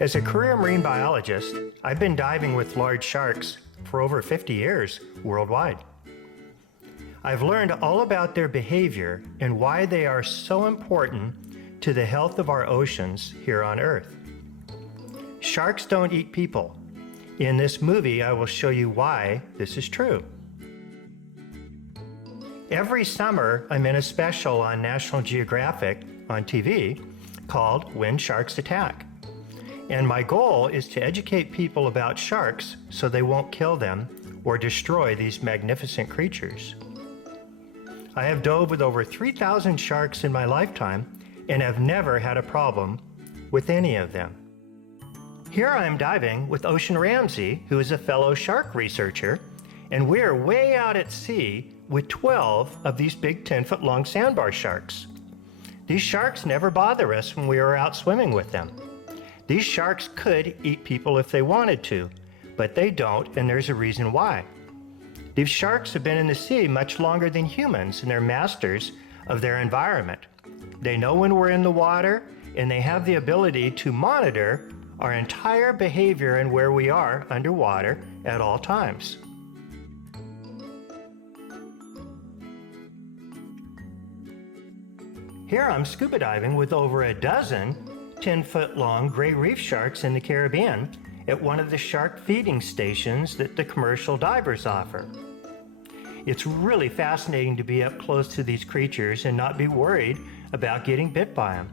As a career marine biologist, I've been diving with large sharks for over 50 years worldwide. I've learned all about their behavior and why they are so important to the health of our oceans here on Earth. Sharks don't eat people. In this movie, I will show you why this is true. Every summer, I'm in a special on National Geographic on TV called When Sharks Attack. And my goal is to educate people about sharks so they won't kill them or destroy these magnificent creatures. I have dove with over 3,000 sharks in my lifetime and have never had a problem with any of them. Here I am diving with Ocean Ramsey, who is a fellow shark researcher, and we're way out at sea with 12 of these big 10-foot long sandbar sharks. These sharks never bother us when we are out swimming with them. These sharks could eat people if they wanted to, but they don't, and there's a reason why. These sharks have been in the sea much longer than humans, and they're masters of their environment. They know when we're in the water, and they have the ability to monitor our entire behavior and where we are underwater at all times. Here I'm scuba diving with over a dozen 10-foot long gray reef sharks in the Caribbean at one of the shark feeding stations that the commercial divers offer. It's really fascinating to be up close to these creatures and not be worried about getting bit by them.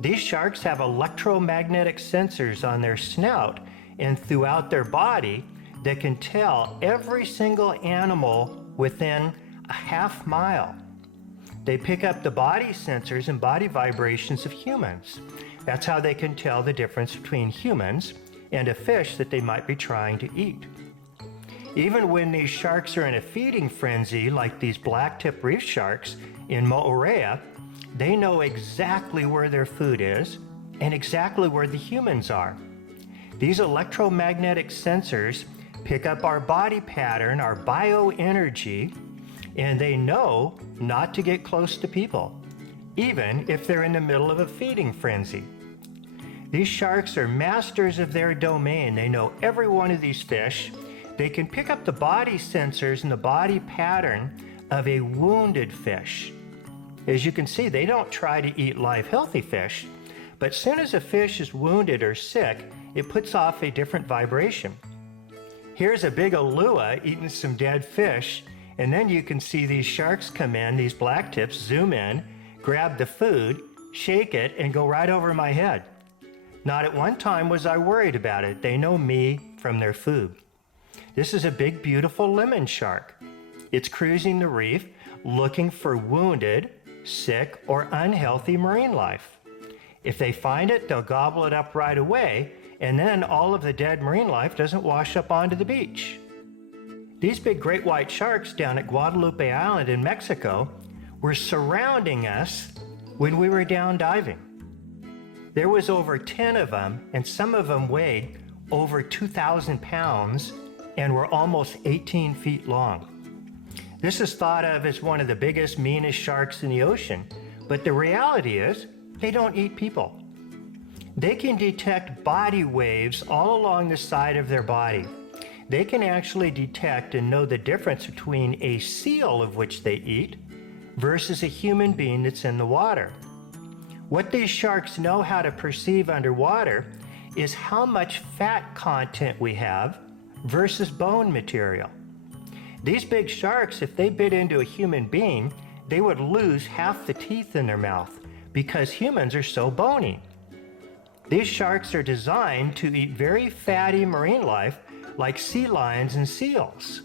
These sharks have electromagnetic sensors on their snout and throughout their body that can tell every single animal within a half mile. They pick up the body sensors and body vibrations of humans. That's how they can tell the difference between humans and a fish that they might be trying to eat. Even when these sharks are in a feeding frenzy, like these black-tip reef sharks in Moorea, they know exactly where their food is and exactly where the humans are. These electromagnetic sensors pick up our body pattern, our bioenergy, and they know not to get close to people, even if they're in the middle of a feeding frenzy. These sharks are masters of their domain. They know every one of these fish. They can pick up the body sensors and the body pattern of a wounded fish. As you can see, they don't try to eat live, healthy fish, but as soon as a fish is wounded or sick, it puts off a different vibration. Here's a big alua eating some dead fish, and then you can see these sharks come in, these black tips, zoom in, grab the food, shake it, and go right over my head. Not at one time was I worried about it. They know me from their food. This is a big, beautiful lemon shark. It's cruising the reef, looking for wounded, sick, or unhealthy marine life. If they find it, they'll gobble it up right away, and then all of the dead marine life doesn't wash up onto the beach. These big great white sharks down at Guadalupe Island in Mexico were surrounding us when we were down diving. There was over 10 of them, and some of them weighed over 2,000 pounds and were almost 18 feet long. This is thought of as one of the biggest, meanest sharks in the ocean, but the reality is they don't eat people. They can detect body waves all along the side of their body. They can actually detect and know the difference between a seal, of which they eat, versus a human being that's in the water. What these sharks know how to perceive underwater is how much fat content we have versus bone material. These big sharks, if they bit into a human being, they would lose half the teeth in their mouth because humans are so bony. These sharks are designed to eat very fatty marine life like sea lions and seals.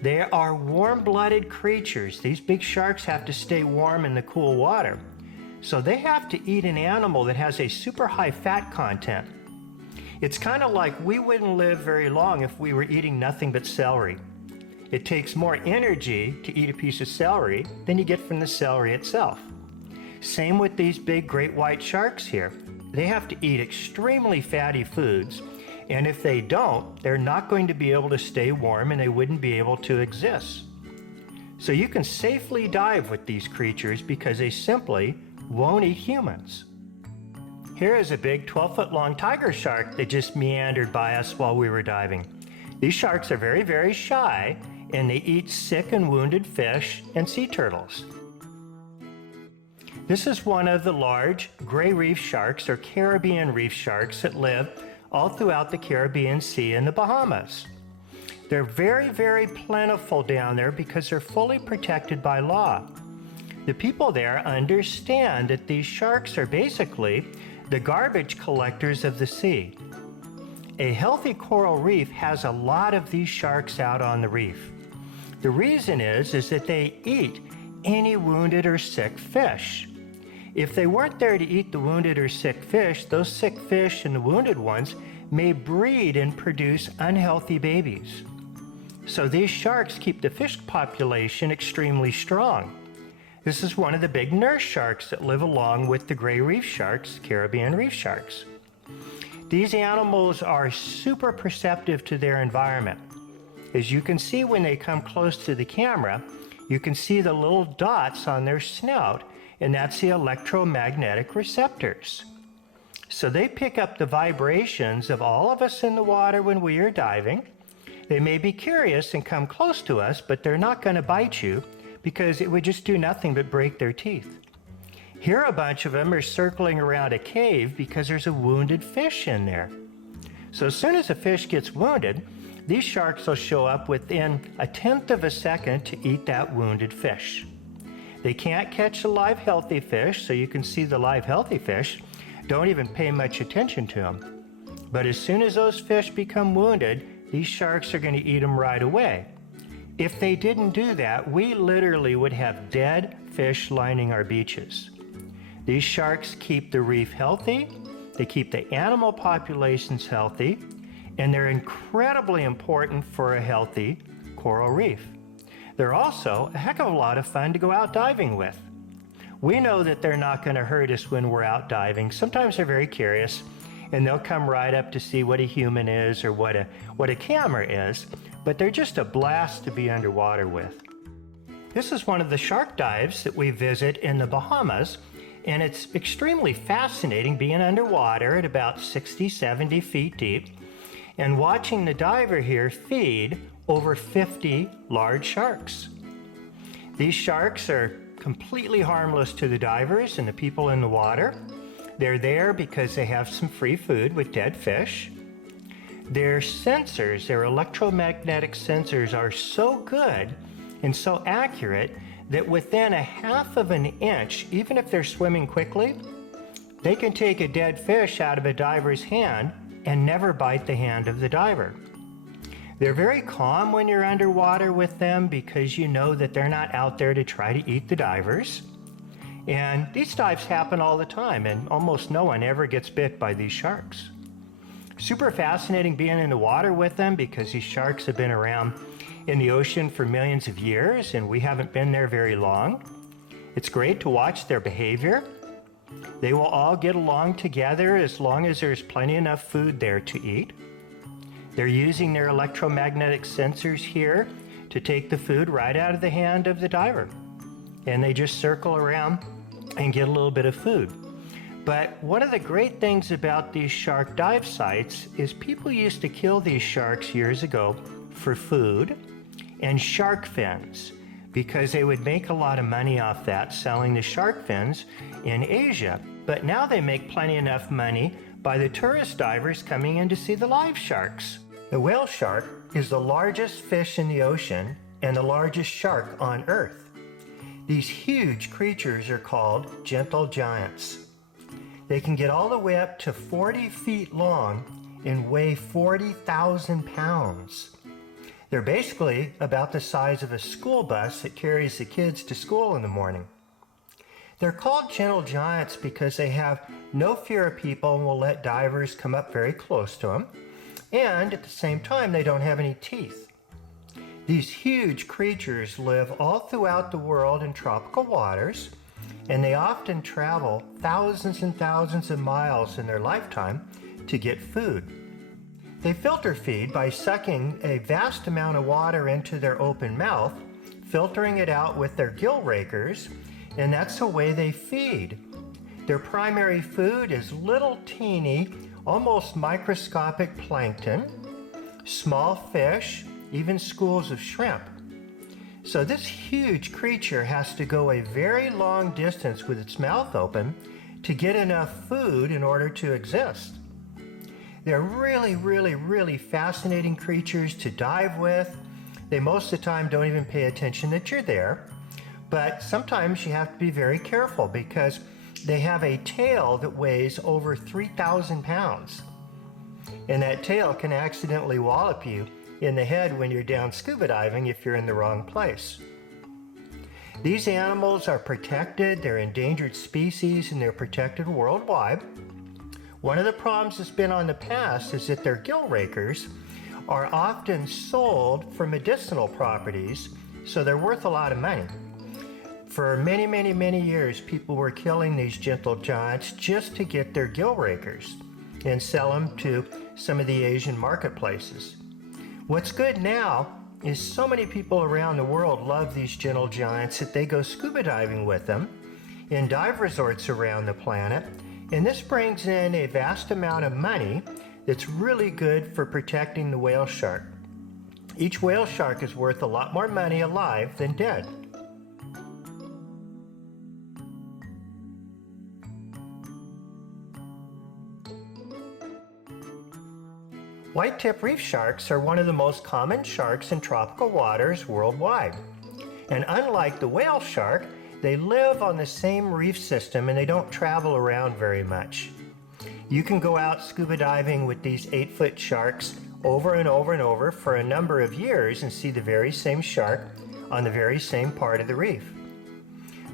They are warm-blooded creatures. These big sharks have to stay warm in the cool water. So they have to eat an animal that has a super high fat content. It's kind of like we wouldn't live very long if we were eating nothing but celery. It takes more energy to eat a piece of celery than you get from the celery itself. Same with these big great white sharks here. They have to eat extremely fatty foods, and if they don't, they're not going to be able to stay warm and they wouldn't be able to exist. So you can safely dive with these creatures because they simply won't eat humans. Here is a big 12-foot long tiger shark that just meandered by us while we were diving. These sharks are very, very shy, and they eat sick and wounded fish and sea turtles. This is one of the large gray reef sharks, or Caribbean reef sharks, that live all throughout the Caribbean Sea and the Bahamas. They're very, very plentiful down there because they're fully protected by law. The people there understand that these sharks are basically the garbage collectors of the sea. A healthy coral reef has a lot of these sharks out on the reef. The reason is that they eat any wounded or sick fish. If they weren't there to eat the wounded or sick fish, those sick fish and the wounded ones may breed and produce unhealthy babies. So these sharks keep the fish population extremely strong. This is one of the big nurse sharks that live along with the gray reef sharks, Caribbean reef sharks. These animals are super perceptive to their environment. As you can see when they come close to the camera, you can see the little dots on their snout, and that's the electromagnetic receptors. So they pick up the vibrations of all of us in the water when we are diving. They may be curious and come close to us, but they're not going to bite you because it would just do nothing but break their teeth. Here a bunch of them are circling around a cave because there's a wounded fish in there. So as soon as a fish gets wounded, these sharks will show up within 1/10 of a second to eat that wounded fish. They can't catch a live healthy fish, so you can see the live healthy fish don't even pay much attention to them. But as soon as those fish become wounded, these sharks are going to eat them right away. If they didn't do that, we literally would have dead fish lining our beaches. These sharks keep the reef healthy, they keep the animal populations healthy, and they're incredibly important for a healthy coral reef. They're also a heck of a lot of fun to go out diving with. We know that they're not going to hurt us when we're out diving. Sometimes they're very curious, and they'll come right up to see what a human is or what a camera is, but they're just a blast to be underwater with. This is one of the shark dives that we visit in the Bahamas, and it's extremely fascinating being underwater at about 60, 70 feet deep and watching the diver here feed over 50 large sharks. These sharks are completely harmless to the divers and the people in the water. They're there because they have some free food with dead fish. Their sensors, their electromagnetic sensors, are so good and so accurate that within 1/2 of an inch, even if they're swimming quickly, they can take a dead fish out of a diver's hand and never bite the hand of the diver. They're very calm when you're underwater with them because you know that they're not out there to try to eat the divers. And these dives happen all the time, and almost no one ever gets bit by these sharks. Super fascinating being in the water with them because these sharks have been around in the ocean for millions of years, and we haven't been there very long. It's great to watch their behavior. They will all get along together as long as there's plenty enough food there to eat. They're using their electromagnetic sensors here to take the food right out of the hand of the diver. And they just circle around and get a little bit of food. But one of the great things about these shark dive sites is people used to kill these sharks years ago for food and shark fins because they would make a lot of money off that selling the shark fins in Asia. But now they make plenty enough money by the tourist divers coming in to see the live sharks. The whale shark is the largest fish in the ocean and the largest shark on Earth. These huge creatures are called gentle giants. They can get all the way up to 40 feet long and weigh 40,000 pounds. They're basically about the size of a school bus that carries the kids to school in the morning. They're called gentle giants because they have no fear of people and will let divers come up very close to them. And at the same time, they don't have any teeth. These huge creatures live all throughout the world in tropical waters, and they often travel thousands and thousands of miles in their lifetime to get food. They filter feed by sucking a vast amount of water into their open mouth, filtering it out with their gill rakers, and that's the way they feed. Their primary food is little teeny, almost microscopic plankton, small fish, even schools of shrimp. So this huge creature has to go a very long distance with its mouth open to get enough food in order to exist. They're really fascinating creatures to dive with. They most of the time don't even pay attention that you're there, but sometimes you have to be very careful because they have a tail that weighs over 3,000 pounds. And that tail can accidentally wallop you in the head when you're down scuba diving if you're in the wrong place. These animals are protected, they're endangered species, and they're protected worldwide. One of the problems that's been on the past is that their gill rakers are often sold for medicinal properties, so they're worth a lot of money. For many years, people were killing these gentle giants just to get their gill rakers and sell them to some of the Asian marketplaces. What's good now is so many people around the world love these gentle giants that they go scuba diving with them in dive resorts around the planet, and this brings in a vast amount of money that's really good for protecting the whale shark. Each whale shark is worth a lot more money alive than dead. White-tip reef sharks are one of the most common sharks in tropical waters worldwide. And unlike the whale shark, they live on the same reef system and they don't travel around very much. You can go out scuba diving with these 8-foot sharks over and over for a number of years and see the very same shark on the very same part of the reef.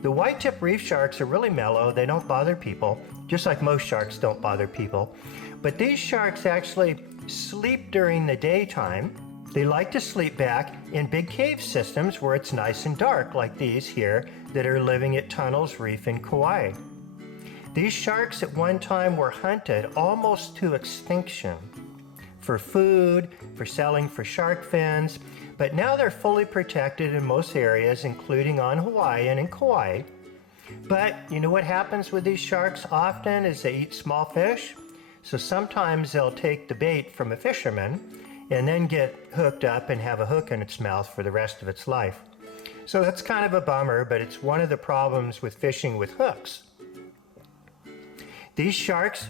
The white-tip reef sharks are really mellow. They don't bother people, just like most sharks don't bother people. But these sharks actually sleep during the daytime. They like to sleep back in big cave systems where it's nice and dark, like these here that are living at Tunnels Reef in Kauai. These sharks at one time were hunted almost to extinction for food, for selling for shark fins, but now they're fully protected in most areas, including on Hawaii and in Kauai. But you know what happens with these sharks often is they eat small fish. So sometimes they'll take the bait from a fisherman and then get hooked up and have a hook in its mouth for the rest of its life. So that's kind of a bummer, but it's one of the problems with fishing with hooks. These sharks,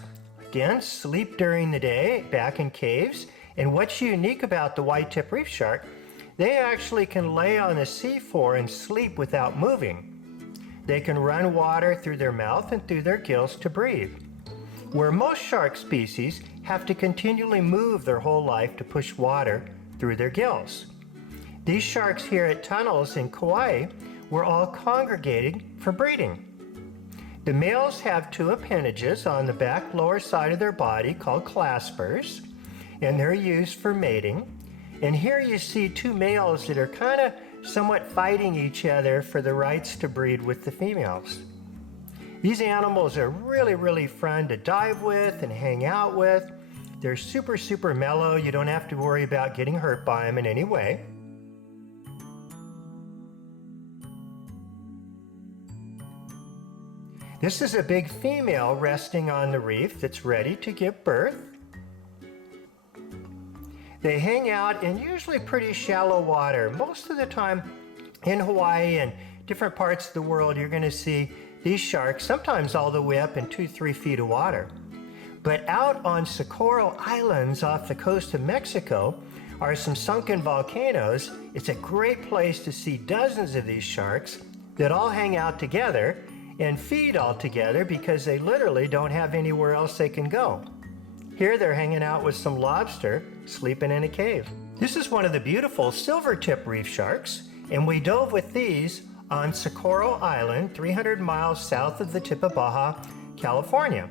again, sleep during the day back in caves. And what's unique about the white-tip reef shark, they actually can lay on the seafloor and sleep without moving. They can run water through their mouth and through their gills to breathe, where most shark species have to continually move their whole life to push water through their gills. These sharks here at Tunnels in Kauai were all congregating for breeding. The males have 2 appendages on the back lower side of their body called claspers, and they're used for mating. And here you see 2 males that are kind of somewhat fighting each other for the rights to breed with the females. These animals are really fun to dive with and hang out with. They're super mellow. You don't have to worry about getting hurt by them in any way. This is a big female resting on the reef that's ready to give birth. They hang out in usually pretty shallow water. Most of the time in Hawaii and different parts of the world, you're going to see these sharks, sometimes all the way up in 2-3 feet of water. But out on Socorro Islands off the coast of Mexico are some sunken volcanoes. It's a great place to see dozens of these sharks that all hang out together and feed all together because they literally don't have anywhere else they can go. Here they're hanging out with some lobster sleeping in a cave. This is one of the beautiful silver-tip reef sharks, and we dove with these on Socorro Island, 300 miles south of the tip of Baja, California.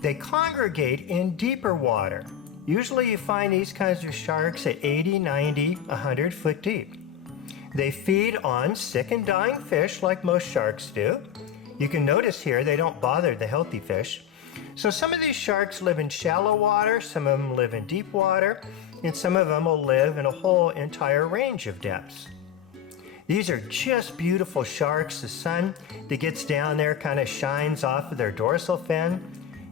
They congregate in deeper water. Usually you find these kinds of sharks at 80, 90, 100 foot deep. They feed on sick and dying fish like most sharks do. You can notice here they don't bother the healthy fish. So some of these sharks live in shallow water, some of them live in deep water, and some of them will live in a whole entire range of depths. These are just beautiful sharks. The sun that gets down there kind of shines off of their dorsal fin.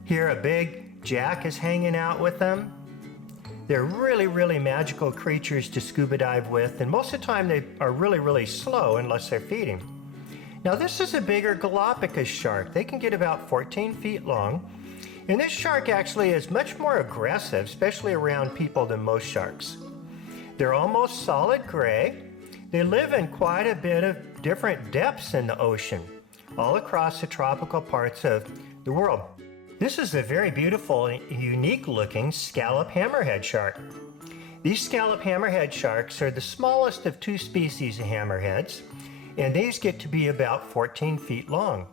Here a big jack is hanging out with them. They're really, really magical creatures to scuba dive with, and most of the time they are really, really slow unless they're feeding. Now this is a bigger Galapagos shark. They can get about 14 feet long, and this shark actually is much more aggressive, especially around people, than most sharks. They're almost solid gray. They live in quite a bit of different depths in the ocean, all across the tropical parts of the world. This is a very beautiful and unique looking scallop hammerhead shark. These scallop hammerhead sharks are the smallest of two species of hammerheads, and these get to be about 14 feet long.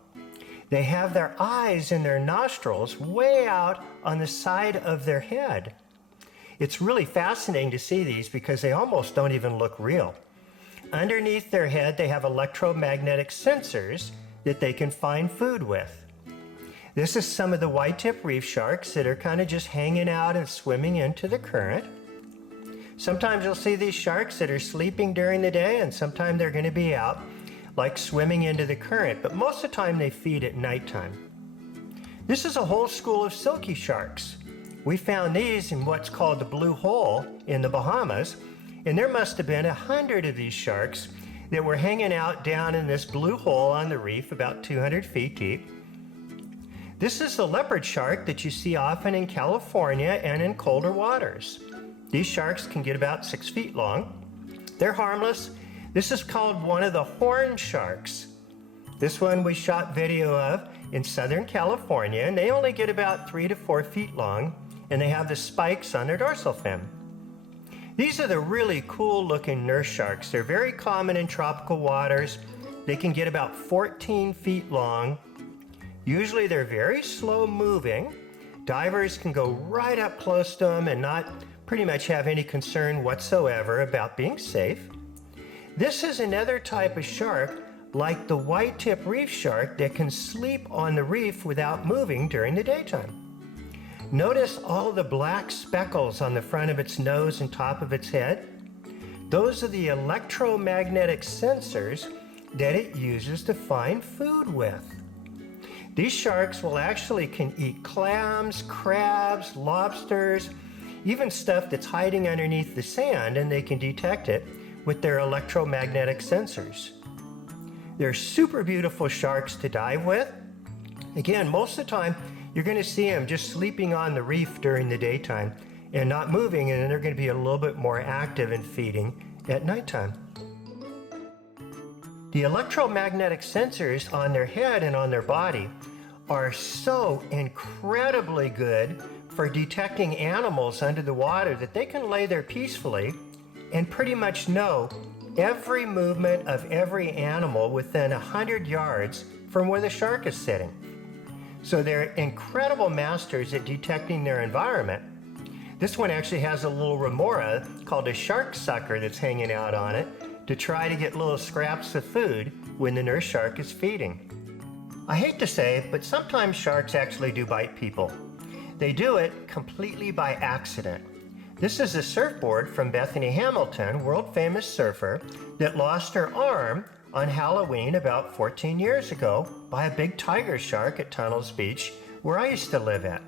They have their eyes and their nostrils way out on the side of their head. It's really fascinating to see these because they almost don't even look real. Underneath their head, they have electromagnetic sensors that they can find food with. This is some of the white-tip reef sharks that are kind of just hanging out and swimming into the current. Sometimes you'll see these sharks that are sleeping during the day, and sometimes they're going to be out, like swimming into the current, but most of the time they feed at nighttime. This is a whole school of silky sharks. We found these in what's called the Blue Hole in the Bahamas, and there must have been 100 of these sharks that were hanging out down in this blue hole on the reef about 200 feet deep. This is the leopard shark that you see often in California and in colder waters. These sharks can get about 6 feet long. They're harmless. This is called one of the horn sharks. This one we shot video of in Southern California, and they only get about 3 to 4 feet long, and they have the spikes on their dorsal fin. These are the really cool looking nurse sharks. They're very common in tropical waters. They can get about 14 feet long. Usually they're very slow moving. Divers can go right up close to them and not pretty much have any concern whatsoever about being safe. This is another type of shark like the white-tip reef shark that can sleep on the reef without moving during the daytime. Notice all of the black speckles on the front of its nose and top of its head. Those are the electromagnetic sensors that it uses to find food with. These sharks can eat clams, crabs, lobsters, even stuff that's hiding underneath the sand, and they can detect it with their electromagnetic sensors. They're super beautiful sharks to dive with. Again, most of the time, you're going to see them just sleeping on the reef during the daytime and not moving, and then they're going to be a little bit more active and feeding at nighttime. The electromagnetic sensors on their head and on their body are so incredibly good for detecting animals under the water that they can lay there peacefully and pretty much know every movement of every animal within 100 yards from where the shark is sitting. So they're incredible masters at detecting their environment. This one actually has a little remora called a shark sucker that's hanging out on it to try to get little scraps of food when the nurse shark is feeding. I hate to say it, but sometimes sharks actually do bite people. They do it completely by accident. This is a surfboard from Bethany Hamilton, world-famous surfer, that lost her arm on Halloween about 14 years ago by a big tiger shark at Tunnels Beach, where I used to live at.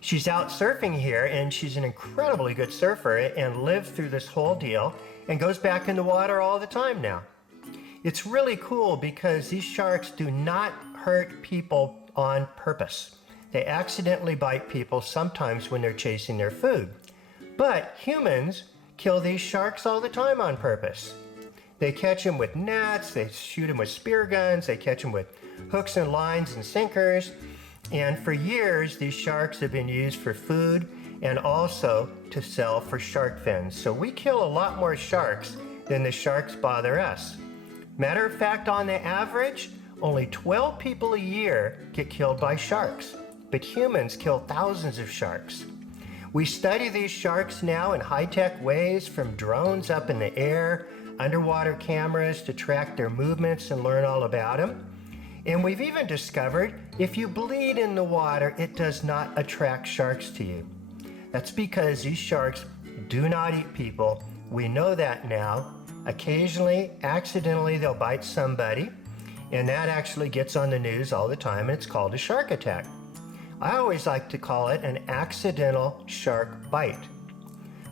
She's out surfing here, and she's an incredibly good surfer and lived through this whole deal and goes back in the water all the time now. It's really cool because these sharks do not hurt people on purpose. They accidentally bite people sometimes when they're chasing their food. But humans kill these sharks all the time on purpose. They catch them with nets, they shoot them with spear guns, they catch them with hooks and lines and sinkers. And for years, these sharks have been used for food and also to sell for shark fins. So we kill a lot more sharks than the sharks bother us. Matter of fact, on the average, only 12 people a year get killed by sharks, but humans kill thousands of sharks. We study these sharks now in high-tech ways, from drones up in the air, underwater cameras to track their movements and learn all about them. And we've even discovered if you bleed in the water, it does not attract sharks to you. That's because these sharks do not eat people. We know that now. Occasionally, accidentally, they'll bite somebody, and that actually gets on the news all the time, and it's called a shark attack. I always like to call it an accidental shark bite.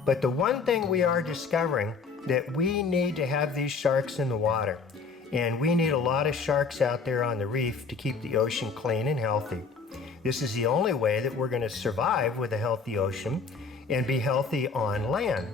But the one thing we are discovering that we need to have these sharks in the water, and we need a lot of sharks out there on the reef to keep the ocean clean and healthy. This is the only way that we're going to survive with a healthy ocean and be healthy on land.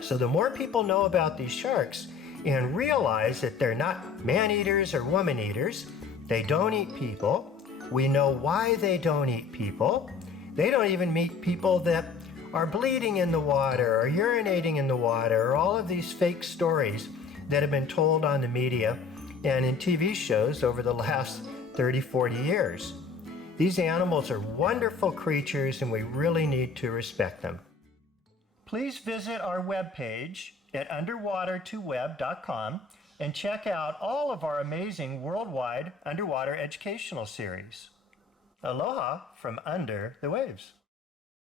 So the more people know about these sharks and realize that they're not man-eaters or woman-eaters, they don't eat people. We know why they don't eat people. They don't even eat people that are bleeding in the water or urinating in the water, or all of these fake stories that have been told on the media and in TV shows over the last 30, 40 years. These animals are wonderful creatures, and we really need to respect them. Please visit our webpage at underwater2web.com and check out all of our amazing worldwide underwater educational series. Aloha from under the waves.